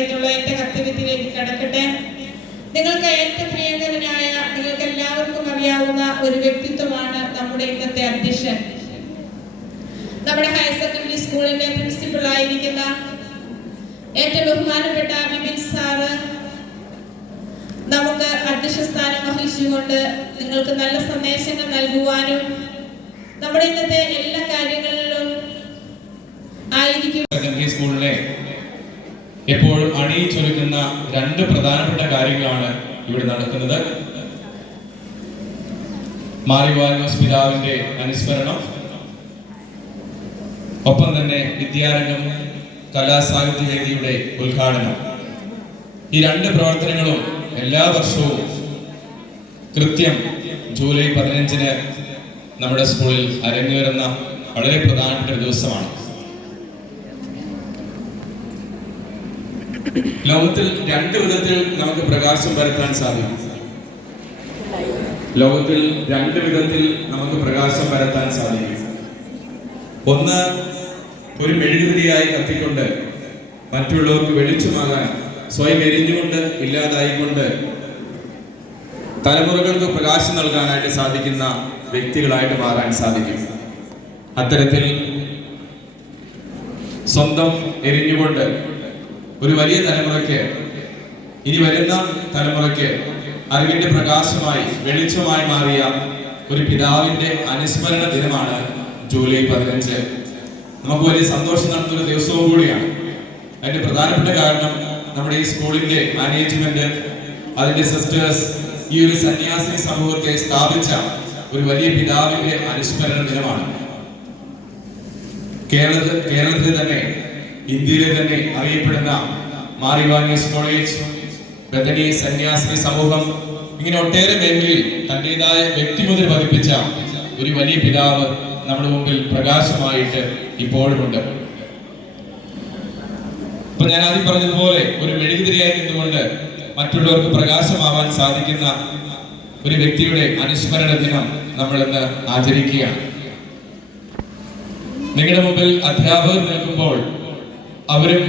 എന്നുള്ള എൻ്റെ കർത്തവ്യത്തിലേക്ക് കടക്കട്ടെ. നിങ്ങൾക്ക് ഏറ്റവും പ്രിയങ്കരനായ, നിങ്ങൾക്ക് എല്ലാവർക്കും അറിയാവുന്ന ഒരു വ്യക്തിത്വമാണ് നമ്മുടെ ഇന്നത്തെ അധ്യക്ഷൻ. നമ്മുടെ ഹയർ സെക്കൻഡറി സ്കൂളിന്റെ പ്രിൻസിപ്പൽ ആയിരിക്കുന്ന ഏറ്റവും ബഹുമാനപ്പെട്ട വിപിൻ സാറ് നമുക്ക് അധ്യക്ഷ സ്ഥാനം വഹിച്ചുകൊണ്ട് നിങ്ങൾക്ക് നല്ല സന്ദേശങ്ങൾ നൽകുവാനും നമ്മുടെ ഇന്നത്തെ എല്ലാ കാര്യങ്ങളിലും ആയിരിക്കും. സെക്കൻഡറി സ്കൂളിനെ എപ്പോഴും അണിയിച്ചൊരുക്കുന്ന രണ്ട് പ്രധാനപ്പെട്ട കാര്യങ്ങളാണ് ഇവിടെ നടക്കുന്നത്. മാറിവാനോസ് പിതാവിന്റെ അനുസ്മരണം, ഒപ്പം തന്നെ വിദ്യാരംഗം കലാസാഹിത്യ വേദിയുടെ ഉദ്ഘാടനം. ഈ രണ്ട് പ്രവർത്തനങ്ങളും എല്ലാ വർഷവും കൃത്യം ജൂലൈ 15-ന് നമ്മുടെ സ്കൂളിൽ അരങ്ങേറുന്ന വളരെ പ്രധാനപ്പെട്ട ഒരു ദിവസമാണ്. ലോകത്തിൽ രണ്ട് വിധത്തിൽ നമുക്ക് പ്രകാശം പരത്താൻ സാധിക്കും. ലോകത്തിൽ രണ്ട് വിധത്തിൽ നമുക്ക് പ്രകാശം പരത്താൻ സാധിക്കും. ഒന്ന്, ഒരു മെഴുകുതിരിയായി കത്തിക്കൊണ്ട് മറ്റുള്ളവർക്ക് വെളിച്ചമാകാൻ സ്വയം എരിഞ്ഞുകൊണ്ട് ഇല്ലാതായിക്കൊണ്ട് തലമുറകൾക്ക് പ്രകാശം നൽകാനായിട്ട് സാധിക്കുന്ന വ്യക്തികളായിട്ട് മാറാൻ സാധിക്കും. അത്തരത്തിൽ സ്വന്തം എരിഞ്ഞുകൊണ്ട് ഒരു വലിയ തലമുറയ്ക്ക്, ഇനി വരുന്ന തലമുറയ്ക്ക് അറിവിന്റെ പ്രകാശമായി വെളിച്ചമായി മാറിയ ഒരു പിതാവിന്റെ അനുസ്മരണ ദിനമാണ് ജൂലൈ 15. നമുക്ക് വലിയ സന്തോഷം നടത്തുന്ന ദിവസവും കൂടിയാണ്. അതിന്റെ പ്രധാനപ്പെട്ട കാരണം നമ്മുടെ ഈ സ്കൂളിന്റെ മാനേജ്മെന്റ്, അതിന്റെ സിസ്റ്റേഴ്സ്, ഈ ഒരു സന്യാസി സമൂഹത്തെ സ്ഥാപിച്ച ഒരു വലിയ പിതാവിന്റെ അനുസ്മരണ ദിനമാണ്. കേരളത്തിൽ തന്നെ, ഇന്ത്യയിലെ തന്നെ അറിയപ്പെടുന്ന മാറിവാനീസ് കോളേജ്, ബദനി സന്യാസി സമൂഹം, ഇങ്ങനെ ഒട്ടേറെ മേഖലയിൽ തന്റേതായ വ്യക്തിമുദ്ര പതിപ്പിച്ച ഒരു വലിയ പിതാവ് നമ്മുടെ മുമ്പിൽ പ്രകാശമായിട്ട് ഇപ്പോഴുമുണ്ട്. ഇപ്പൊ ഞാൻ ആദ്യം പറഞ്ഞതുപോലെ ഒരു മെഴുകുതിരിയായി നിന്നുകൊണ്ട് മറ്റുള്ളവർക്ക് പ്രകാശമാവാൻ സാധിക്കുന്ന ഒരു വ്യക്തിയുടെ അനുസ്മരണ ദിനം നമ്മൾ ഇന്ന് ആചരിക്കുകയാണ്. നിങ്ങളുടെ മുമ്പിൽ അധ്യാപകർ നിൽക്കുമ്പോൾ അവരും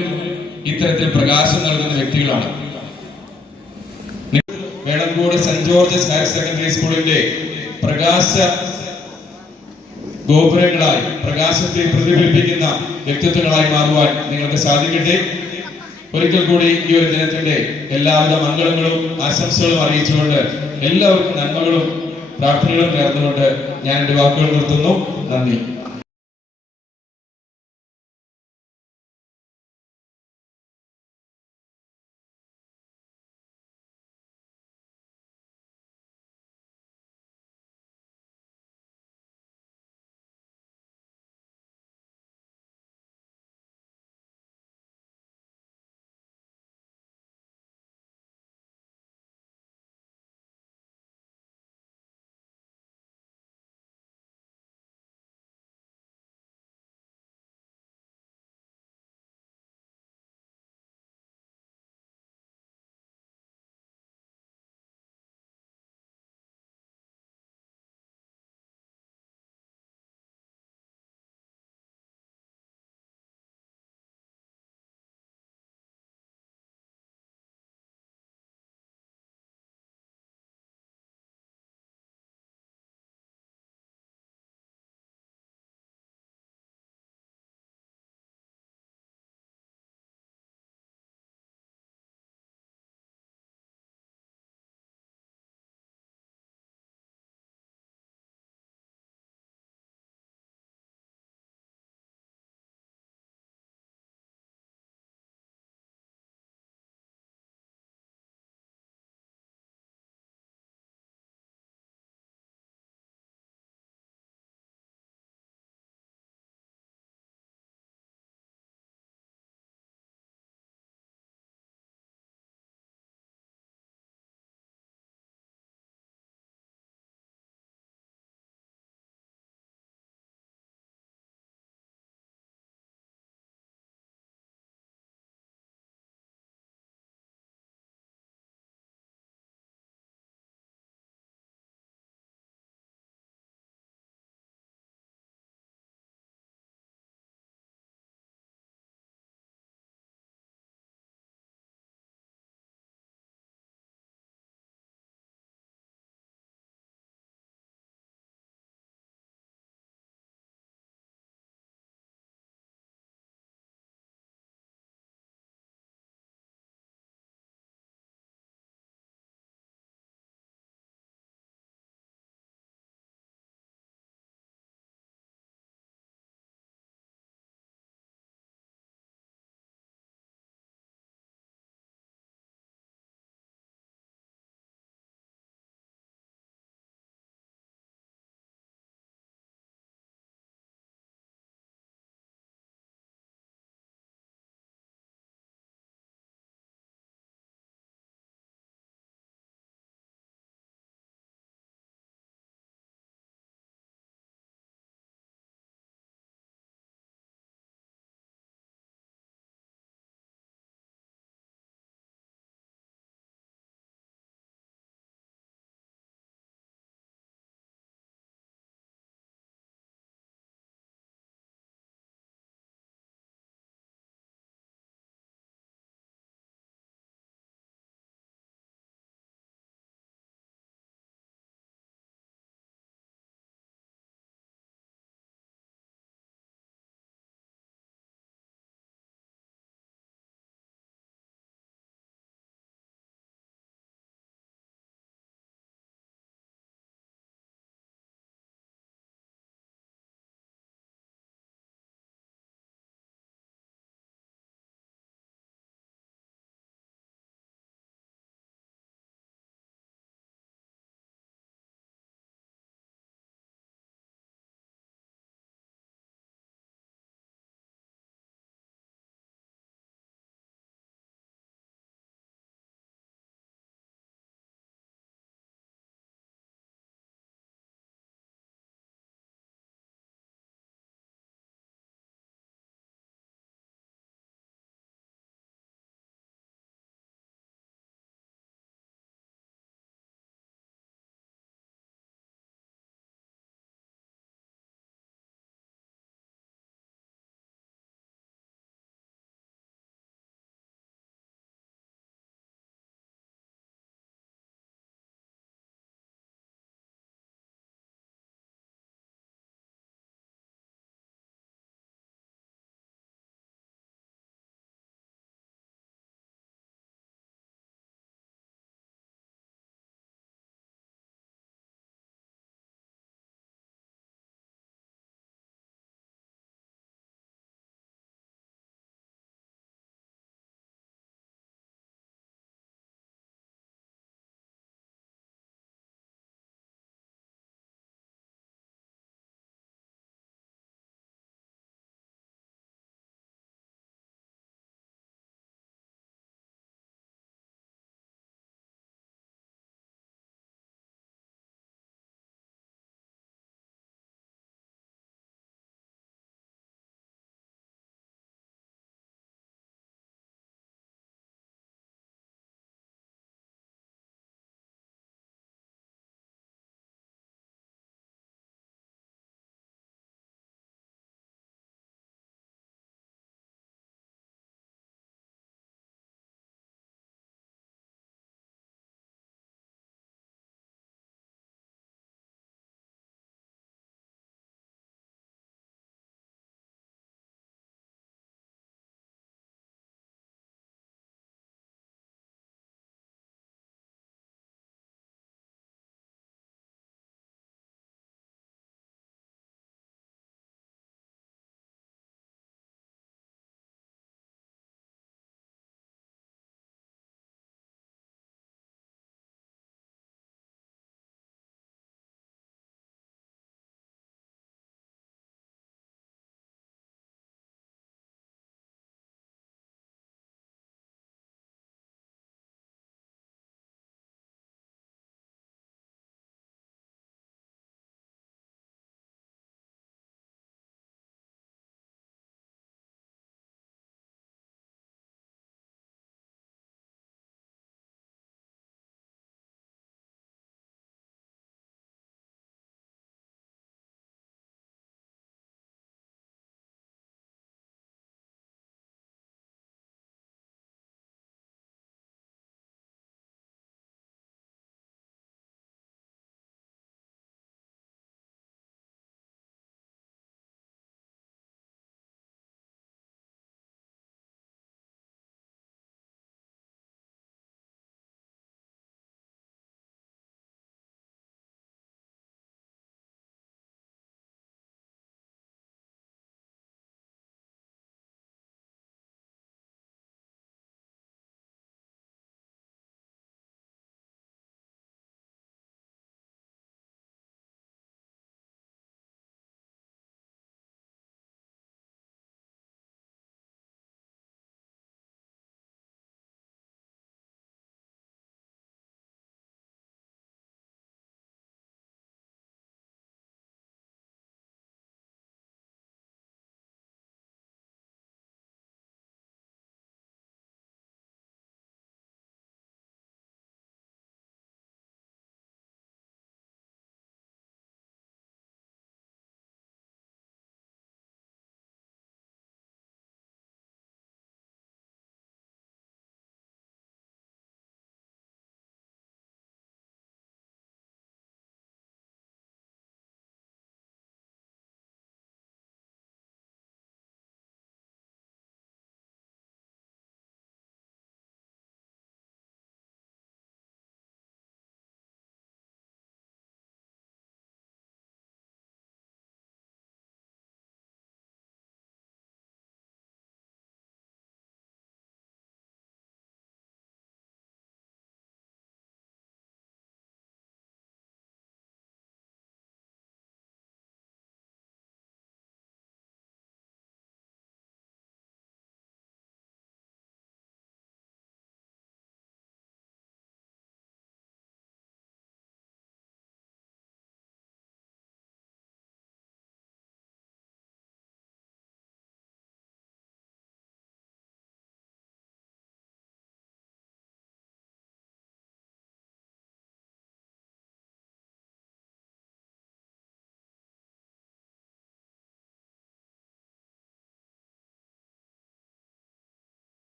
ഇത്തരത്തിൽ പ്രകാശം നൽകുന്ന വ്യക്തികളാണ്. Velankode saint Georges higher secondary സ്കൂളിന്റെ പ്രകാശ ഗോപുരങ്ങളായി, പ്രകാശത്തെ പ്രതിഫലിപ്പിക്കുന്ന വ്യക്തിത്വങ്ങളായി മാറുവാൻ നിങ്ങൾക്ക് സാധിക്കട്ടെ. ഒരിക്കൽ കൂടി ഈ ഒരു ദിനത്തിന്റെ എല്ലാവിധ മംഗളങ്ങളും ആശംസകളും അറിയിച്ചുകൊണ്ട് എല്ലാവർക്കും നന്മകളും പ്രാർത്ഥനകളും നേർന്നുകൊണ്ട് ഞാൻ എന്റെ വാക്കുകൾ നിർത്തുന്നു. നന്ദി.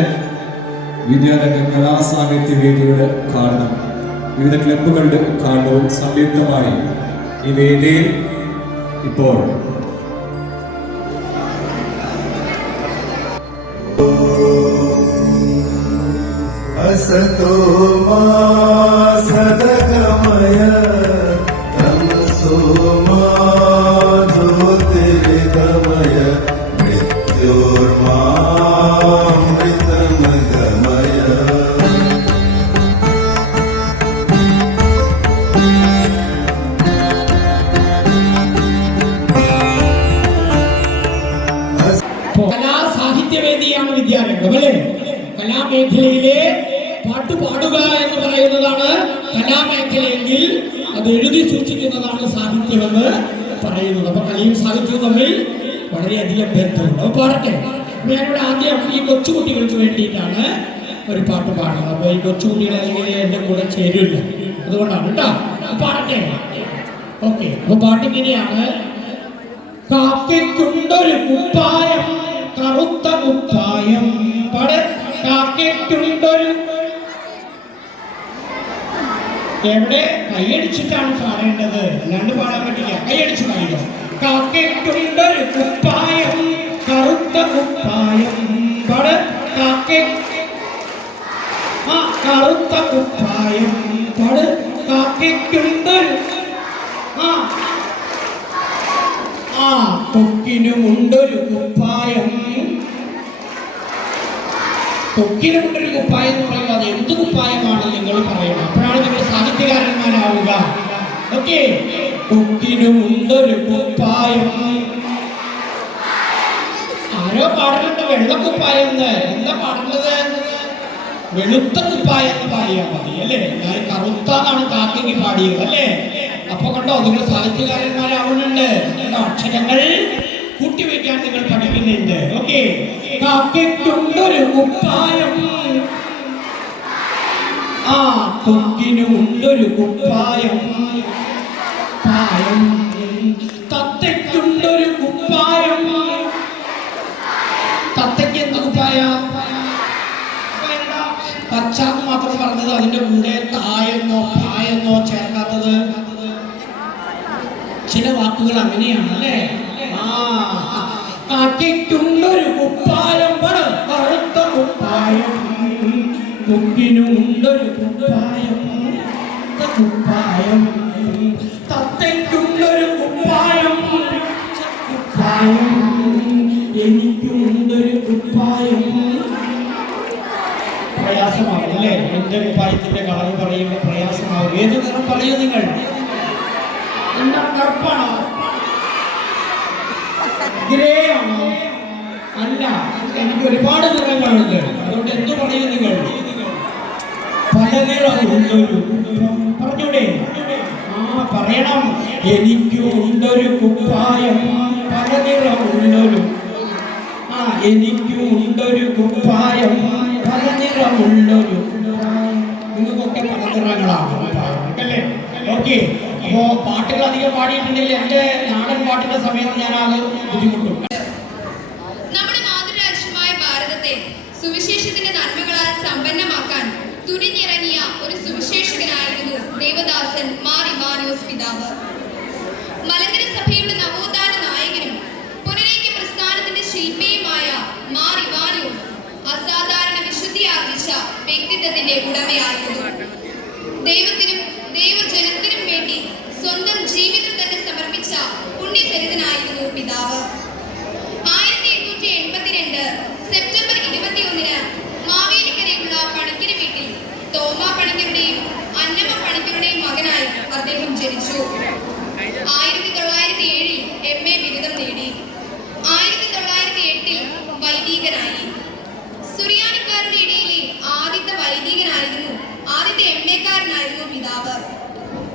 തന്നെ വിദ്യാരംഗ കലാസാഹിത്യ വേദിയുടെ ഉദ്ഘാടനം വിവിധ ക്ലബ്ബുകളുടെ ഉദ്ഘാടനവും സംയുക്തമായി ഈ വേദിയിൽ ഇപ്പോൾ असतो मा सदगमय तमसो मा ज्योतिर्गमय मृत्योर्मामृतमगमय കലാസാഹിത്യവേദിയാണ് വിദ്യാരംഗം അല്ലേ? കലാമേഖലയിലെ പാട്ട് പാടുക എന്ന് പറയുന്നതാണ് കലാമേഖലയെങ്കിൽ അത് എഴുതി സൂക്ഷിക്കുന്നതാണ് സാഹിത്യമെന്ന് പറയുന്നത്. അപ്പൊ കലയും സാഹിത്യവും തമ്മിൽ വളരെയധികം ബന്ധമുണ്ട്. അപ്പൊ പാടട്ടെ. ഞാനിവിടെ ആദ്യം ഈ കൊച്ചുകുട്ടികൾക്ക് വേണ്ടിയിട്ടാണ് ഒരു പാട്ട് പാടുന്നത്. അപ്പൊ ഈ കൊച്ചുകുട്ടികൾ അല്ലെങ്കിൽ എന്റെ കൂടെ ചേരില്ല, അതുകൊണ്ടാണ് കേട്ടോ. പാടട്ടെ. ഓക്കെ. അപ്പൊ പാട്ടിങ്ങനെയാണ്. കാക്കയ്ക്കുണ്ടൊരു കുപ്പായം, കറുത്ത കുപ്പായം. പാട്. കാക്കയ്ക്കുണ്ടൊരു, എവിടെ കൈയടിച്ചിട്ടാണ് പാടേണ്ടത്, അല്ലാണ്ട് പാടാൻ പറ്റില്ല. കൈയടിച്ച് പാടുക. കാക്കയ്ക്കുണ്ടൊരു കുപ്പായം, കറുത്ത കുപ്പായം. പാട്. കറുത്ത കുപ്പായം. പാട്. കാക്കയ്ക്കുണ്ടൊരു കൊക്കിനുമുണ്ടൊരു കുപ്പായം. കൊക്കിനുമുണ്ടൊരു കുപ്പായം എന്ന് പറയുമ്പോൾ അത് എന്ത് കുപ്പായമാണ് നിങ്ങൾ പറയണം. അപ്പോഴാണ് നിങ്ങൾ സാഹിത്യകാരന്മാരാവുക. ഓക്കെ. കൊക്കിനുമുണ്ടൊരു കുപ്പായം. ആരോ പാടുന്നുണ്ട് വെള്ളക്കുപ്പായം എന്ന്. എന്താ പാടുന്നത്? വെളുത്ത കുപ്പായം എന്ന് പറയാൻ മതി അല്ലേ? ഞാൻ കറുത്താന്നാണ് കാക്കയ്ക്ക് പാടിയത് അല്ലേ? അപ്പൊ കണ്ടോ, നിങ്ങൾ സാഹിത്യകാരന്മാരാവുന്നുണ്ട്. അക്ഷരങ്ങൾ കൂട്ടിവെക്കാൻ നിങ്ങൾ പഠിക്കുന്നുണ്ട്. ഓക്കെ. കാക്കയ്ക്കുണ്ടൊരു കുപ്പായം, കൊക്കിനുണ്ടൊരു കുപ്പായം. പായം. തത്തയ്ക്കുണ്ടൊരു കുപ്പായം. തത്തയ്ക്ക് എന്ത് കുപ്പായ? പച്ചാന്ന് മാത്രം പറഞ്ഞത്, അതിന്റെ കൂടെ തായെന്നോ പായെന്നോ ചേർക്കാത്തത്. ചില വാക്കുകൾ അങ്ങനെയാണ് അല്ലേ? കാക്കയ്ക്കുണ്ടൊരു കുപ്പായം, കറുത്ത കുപ്പായം. കൊക്കിനുണ്ടൊരു കുപ്പായം, കുപ്പായം. തത്തയ്ക്കുണ്ടൊരു കുപ്പായം, കുപ്പായം. എനിക്കുണ്ടൊരു കുപ്പായം. പ്രയാസമാവും അല്ലേ? എന്റെ കുപ്പായത്തിന്റെ കളർ പറയുമ്പോൾ പ്രയാസമാവും. ഏത് നിറം പറയൂ നിങ്ങൾ? എന്താ, കറുപ്പാണോ? ഗ്രേ ആണോ? അല്ല, എനിക്ക് ഒരുപാട് നിറങ്ങളുണ്ട്. അതുകൊണ്ട് എന്തു പറയും നിങ്ങൾ? പല നിറമുള്ളൊരു. പറഞ്ഞൂടെ? പറയണം. എനിക്കുണ്ടൊരു കുപ്പായം, പല നിറമുള്ളൊരു. എനിക്കുണ്ടൊരു കുപ്പായം, പല നിറമുള്ളൊരു. നിങ്ങൾക്കൊക്കെ പല നിറങ്ങളാണ് അല്ലേ? ഓക്കെ. അപ്പോ പാട്ടുകൾ അധികം പാടിയിട്ടുണ്ടെങ്കിൽ എന്റെ നാടൻ പാട്ടിന്റെ സമയം ഞാനത് ബുദ്ധിമുട്ടും. നമ്മുടെ മാതൃരാജ്യമായ ഭാരതത്തെ സുവിശേഷത്തിന്റെ നന്മകളാൽ സമ്പന്നമാക്കാൻ തുനിഞ്ഞിറങ്ങിയ ഒരു സുവിശേഷകനായിരുന്നു ദേവദാസൻ മാർ ഇവാനിയോസ് പിതാവ്. മലങ്കര സഭയുടെ നവോത്ഥാന നായകനും പുനരേക്യ പ്രസ്ഥാനത്തിന്റെ ശില്പിയുമായ മാർ ഇവാനിയോസ് അസാധാരണ വിശുദ്ധി ആർജിച്ച വ്യക്തിത്വത്തിന്റെ ഉടമയായിരുന്നു. ദൈവത്തിനും ദൈവജനത്തിനും വേണ്ടി സ്വന്തം ജീവിതം തന്നെ സമർപ്പിച്ച പുണ്യചരിതനായിരുന്നു പിതാവ്. 1882 സെപ്റ്റംബർ 21 മാവേലിക്കരയുള്ള പണിക്കര വീട്ടിൽ തോമ പണിക്കരുടെയും അന്നമ്മ പണിക്കരുടെയും മകനായി അദ്ദേഹം ജനിച്ചു. 1907 MA ബിരുദം നേടി. 1908 വൈദികനായി. സുറിയാനിക്കാരുടെ ഇടയിലെ ആദ്യത്തെ വൈദികനായിരുന്നു, ആദ്യത്തെ MA-കാരനായിരുന്നു പിതാവ്.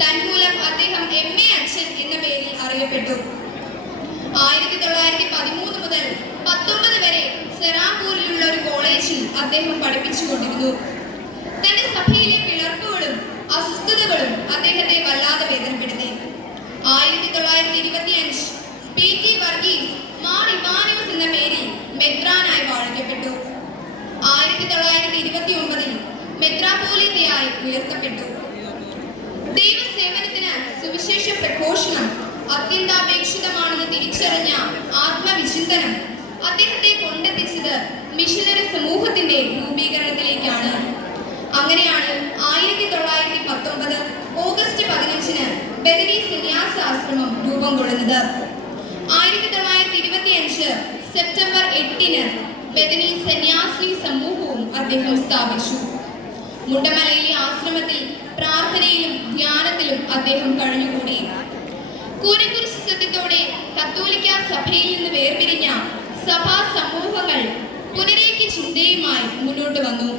തന്മൂലം അദ്ദേഹം MA അച്ഛൻ എന്ന പേരിൽ അറിയപ്പെട്ടു. 1913 മുതൽ 19 വരെ സെറാംപൂരിലുള്ള ഒരു കോളേജിൽ അദ്ദേഹം പഠിപ്പിച്ചുകൊണ്ടിരുന്നു. തന്റെ സഭയിലെ പിളർപ്പുകളും അസ്വസ്ഥതകളും അദ്ദേഹത്തെ വല്ലാതെ വേദനപ്പെടുത്തി. 1925 PT വർഗീസ് മാർ ഇവാനിയോസ് എന്ന പേരിൽ മെത്രാനായി വാഴിക്കപ്പെട്ടു. 1929 മെത്രാപ്പോലീത്തയായി ഉയർത്തപ്പെട്ടു. ദൈവസേവനത്തിന് സുവിശേഷ പ്രഘോഷണം അത്യന്താപേക്ഷിതമാണെന്ന് തിരിച്ചറിഞ്ഞ ആത്മവിചിന്തനം അദ്ദേഹത്തെ കൊണ്ടെത്തിച്ചത് മിഷനറി സമൂഹത്തിന്റെ രൂപീകരണത്തിലേക്കാണ്. അങ്ങനെയാണ് 1919 ഓഗസ്റ്റ് 15 ബദനി സന്യാസ ആശ്രമം രൂപം കൊള്ളുന്നത്. 1925 സെപ്റ്റംബർ 8 ബദനി സന്യാസിനി സമൂഹവും അദ്ദേഹം സ്ഥാപിച്ചു. മുണ്ടമലയിലെ ആശ്രമത്തിൽ പ്രാർത്ഥനയിലും ധ്യാനത്തിലും അദ്ദേഹം കഴിഞ്ഞുകൂടി. കൂനക്കുരിശ് സത്യത്തോടെ കത്തോലിക്ക സഭയിൽ നിന്ന് വേർപിരിഞ്ഞ സഭാ സമൂഹങ്ങൾ പുനരേക്ക് ചിന്തയുമായി മുന്നോട്ട് വന്നു.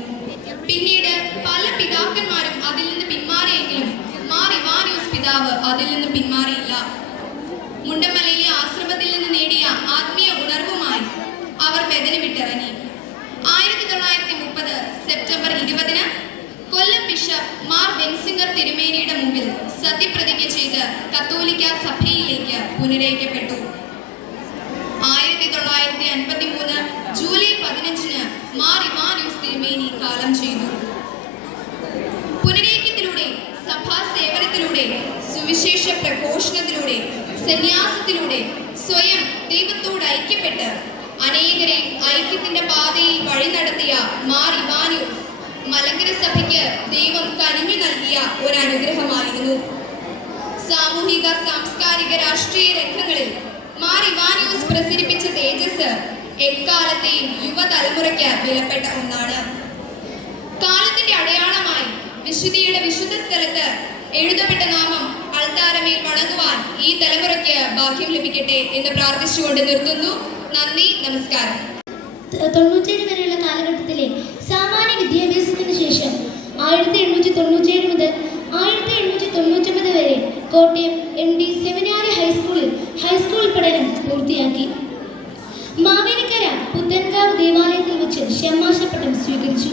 പിന്നീട് പല പിതാക്കന്മാരും അതിൽ നിന്ന് പിന്മാറിയെങ്കിലും മാർ ഇവാനിയോസ് പിതാവ് അതിൽ നിന്ന് പിന്മാറിയില്ല. മുണ്ടമലയിലെ ആശ്രമത്തിൽ നിന്ന് നേടിയ ആത്മീയ ഉണർവുമായി അവർ ബദനി വിട്ടിറങ്ങി. 1930 സെപ്റ്റംബർ 20 കൊല്ലം ബിഷപ്പ് മാർ വെൻസിംഗർ തിരുമേനിയുടെ മുമ്പിൽ സത്യപ്രതിജ്ഞ ചെയ്ത് കത്തോലിക്ക സഭയിലേക്ക് പുനരയിക്കപ്പെട്ടു. 1953 ജൂലൈ 15 മാർ ഇവാനിയോസ് തിരുമേനി കാലം ചെയ്തു. പുനരേക്കത്തിലൂടെ, സഭാ സേവനത്തിലൂടെ, സുവിശേഷ പ്രഘോഷണത്തിലൂടെ, സന്യാസത്തിലൂടെ സ്വയം ദൈവത്തോട് ഐക്യപ്പെട്ട് അനേകരെ ഐക്യത്തിന്റെ പാതയിൽ വഴി നടത്തിയ മാർ ഇവാനിയോസ് മലങ്കര സഭയ്ക്ക് ദൈവം കനിഞ്ഞു നൽകിയ ഒരു അനുഗ്രഹമായിരുന്നു. സാമൂഹിക, സാംസ്കാരിക, രാഷ്ട്രീയ രംഗങ്ങളിൽ മാർ ഇവാനിയോസ് പ്രസരിപ്പിച്ച തേജസ് എക്കാലത്തെയും യുവതലമുറയ്ക്ക് വിലപ്പെട്ട ഒന്നാണ്. കാലത്തിന്റെ അടയാളമായി വിശുദ്ധിയുടെ വിശുദ്ധ സ്ഥലത്ത് എഴുതപ്പെട്ട നാമം അൾത്താരമേൽ വണങ്ങുവാൻ ഈ തലമുറയ്ക്ക് ഭാഗ്യം ലഭിക്കട്ടെ എന്ന് പ്രാർത്ഥിച്ചുകൊണ്ട് നിർത്തുന്നു. നന്ദി, നമസ്കാരം. 97 വരെയുള്ള കാലഘട്ടത്തിലെ സാമാന്യ വിദ്യാഭ്യാസത്തിന് ശേഷം 1897 മുതൽ 1899 വരെ കോട്ടയം MD സെമിനാരി ഹൈസ്കൂൾ പഠനം പൂർത്തിയാക്കി. മാവേലിക്കര പുത്തൻകാവ് ദേവാലയത്തിൽ വെച്ച് ഷമ്മാശ പട്ടം സ്വീകരിച്ചു.